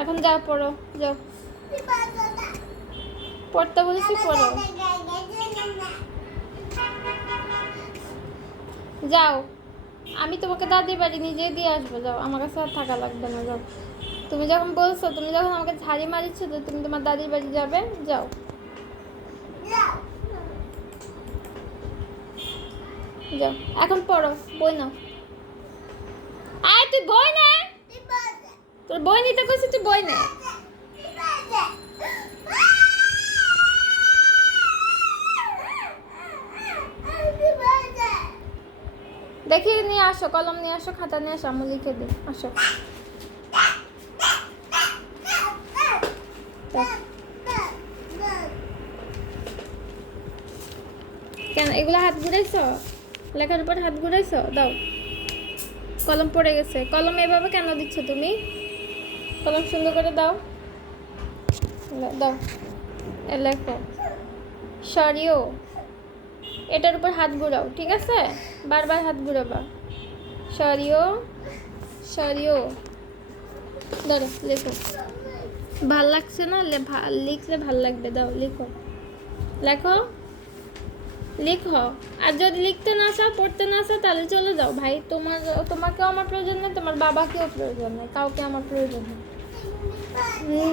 এখন যাও পড়ো, যাও পড়তে বলেছি, পড়ো, যাও। আমি তোমাকে দাদির বাড়ি নিজে দিয়ে আসবো, যাও, আমার কাছে আর থাকা লাগবে না, যাও। তুমি যখন বলছো, তুমি যখন আমাকে ঝাড়ি মারিচ্ছ তো তুমি তোমার দাদির বাড়ি যাবে, যাও। যাও এখন পড়ো, বই নাও। আয় তুই বই নে, তোর বই নিতে কইছি, তুই বই নে। দেখি নিয়ে আসো, কলম নিয়ে আসো, খাতা নিয়ে আসো, আমি লিখে দিই, আসো। কেন এগুলো হাত ঘুরাইছো? লেখার উপর হাত ঘুরাইছো? দাও, কলম পড়ে গেছে। কলম এভাবে কেন দিচ্ছ তুমি? কলম সুন্দর করে দাও, দাও, লেখো। সরিও, এটার উপর হাত ঘুরাও, ঠিক আছে? বারবার হাত ঘুরাবা। সরিও, সরিও, ধরো, লেখো। ভাল লাগছে না? লিখলে ভাল লাগবে, দাও, লিখো, লেখো, লিখো। আর যদি লিখতে না চাও, পড়তে না চাও, তাহলে চলে যাও ভাই। তোমাকেও আমার প্রয়োজন নেই, তোমার বাবাকেও প্রয়োজন নেই, কাউকে আমার প্রয়োজন নেই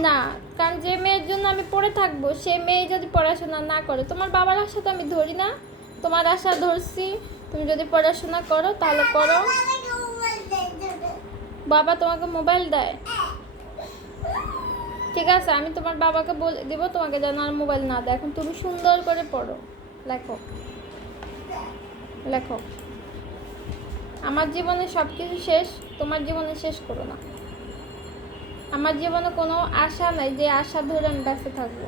না। কারণ যে মেয়ের জন্য আমি পড়ে থাকবো, সে মেয়ে যদি পড়াশোনা না করে, তোমার বাবার আশা তো আমি ধরি না, তোমার আশা ধরছি। তুমি যদি পড়াশোনা করো তাহলে করো। বাবা তোমাকে মোবাইল দেয়? ঠিক আছে, আমি তোমার বাবাকে বলে দিব তোমাকে যেন আর মোবাইল না দেয়। এখন তুমি সুন্দর করে পড়ো, লেখো, লেখো। আমার জীবনে সব কিছু শেষ, তোমার জীবনে শেষ করো না। আমার জীবনে কোনো আশা নাই যে আশা ধরে আমি বেঁচে থাকবো।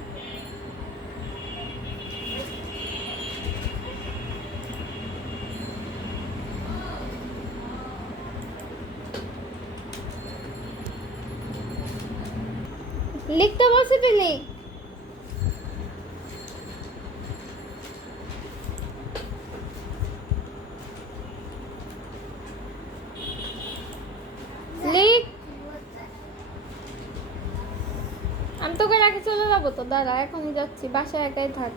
লিখতে বলছি, তুই লিখ। লিখ। আমি তোকে রাখে চলে যাবো তো, দাঁড়া, এখনই যাচ্ছি, বাসায় একাই থাক।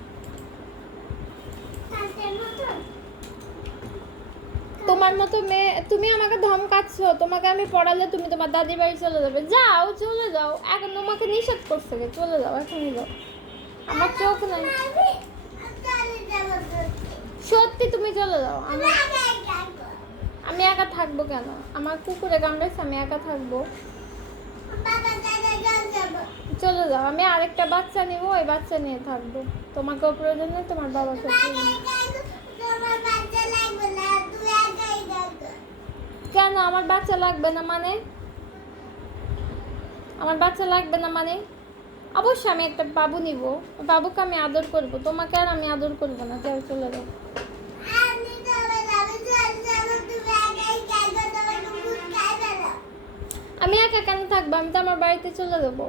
তোমার মতো মেয়ে, তুমি আমাকে ধমকাচ্ছ, তোমাকে আমি পড়ালে তুমি তোমার দাদির বাড়ি চলে যাবে। যাও, চলে যাও, এখন তোমাকে নিষেধ করছে, চলে যাও, এখনই যাও। আমার চোখ নাই, সত্যি তুমি চলে যাও। আমি একা থাকবো কেন? আমার কুকুরে কামড়েছে, আমি একা থাকবো? চলে যাও, আমি আরেকটা বাচ্চা নিবো, ওই বাচ্চা নিয়ে থাকবো। তোমাকেও প্রয়োজন নেই, তোমার বাবাকে কেন? আমার বাচ্চা লাগবে না মানে? আমার বাচ্চা লাগবে না মানে? অবশ্যই আমি একটা বাবু নিব, বাবুকে আমি আদর করব, তোমাকে আর আমি আদর করব না। যাও, চলে যাও। আমি একা কেন থাকবো? আমি তো আমার বাড়িতে চলে যাবো।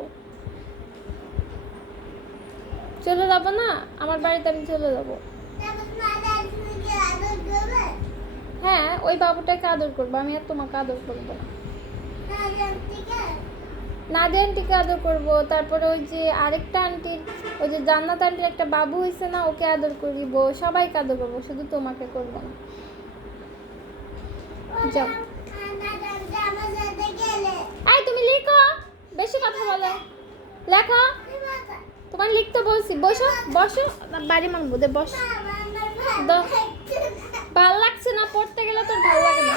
চলে যাবো না? আমার বাড়িতে আমি চলে যাবো। হ্যাঁ, ওই বাবুটাকে আদর করবো, আমি আর তোমাকে আদর করবো না। নাদিয়া আন্টিকে আদর করবো, তারপরে ওই যে আরেকটা আন্টির, ওই যে জান্নাত আন্টির একটা বাবু হয়েছে না, ওকে আদর করিব, সবাইকে আদর করবো, শুধু তোমাকে করবো না। যাও। এই তুমি লিখো, বেশি কথা বলো, লেখো। তোমার লিখতে বলছি, বসো, বসো, বাড়ি মানবো দে, বস। ভাল লাগছে না পড়তে গেলে, তোর ভাল লাগে না।